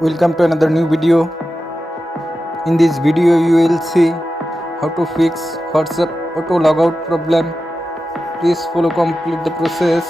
Welcome to another new video. In this video you will see how to fix WhatsApp auto logout problem. Please follow complete the process.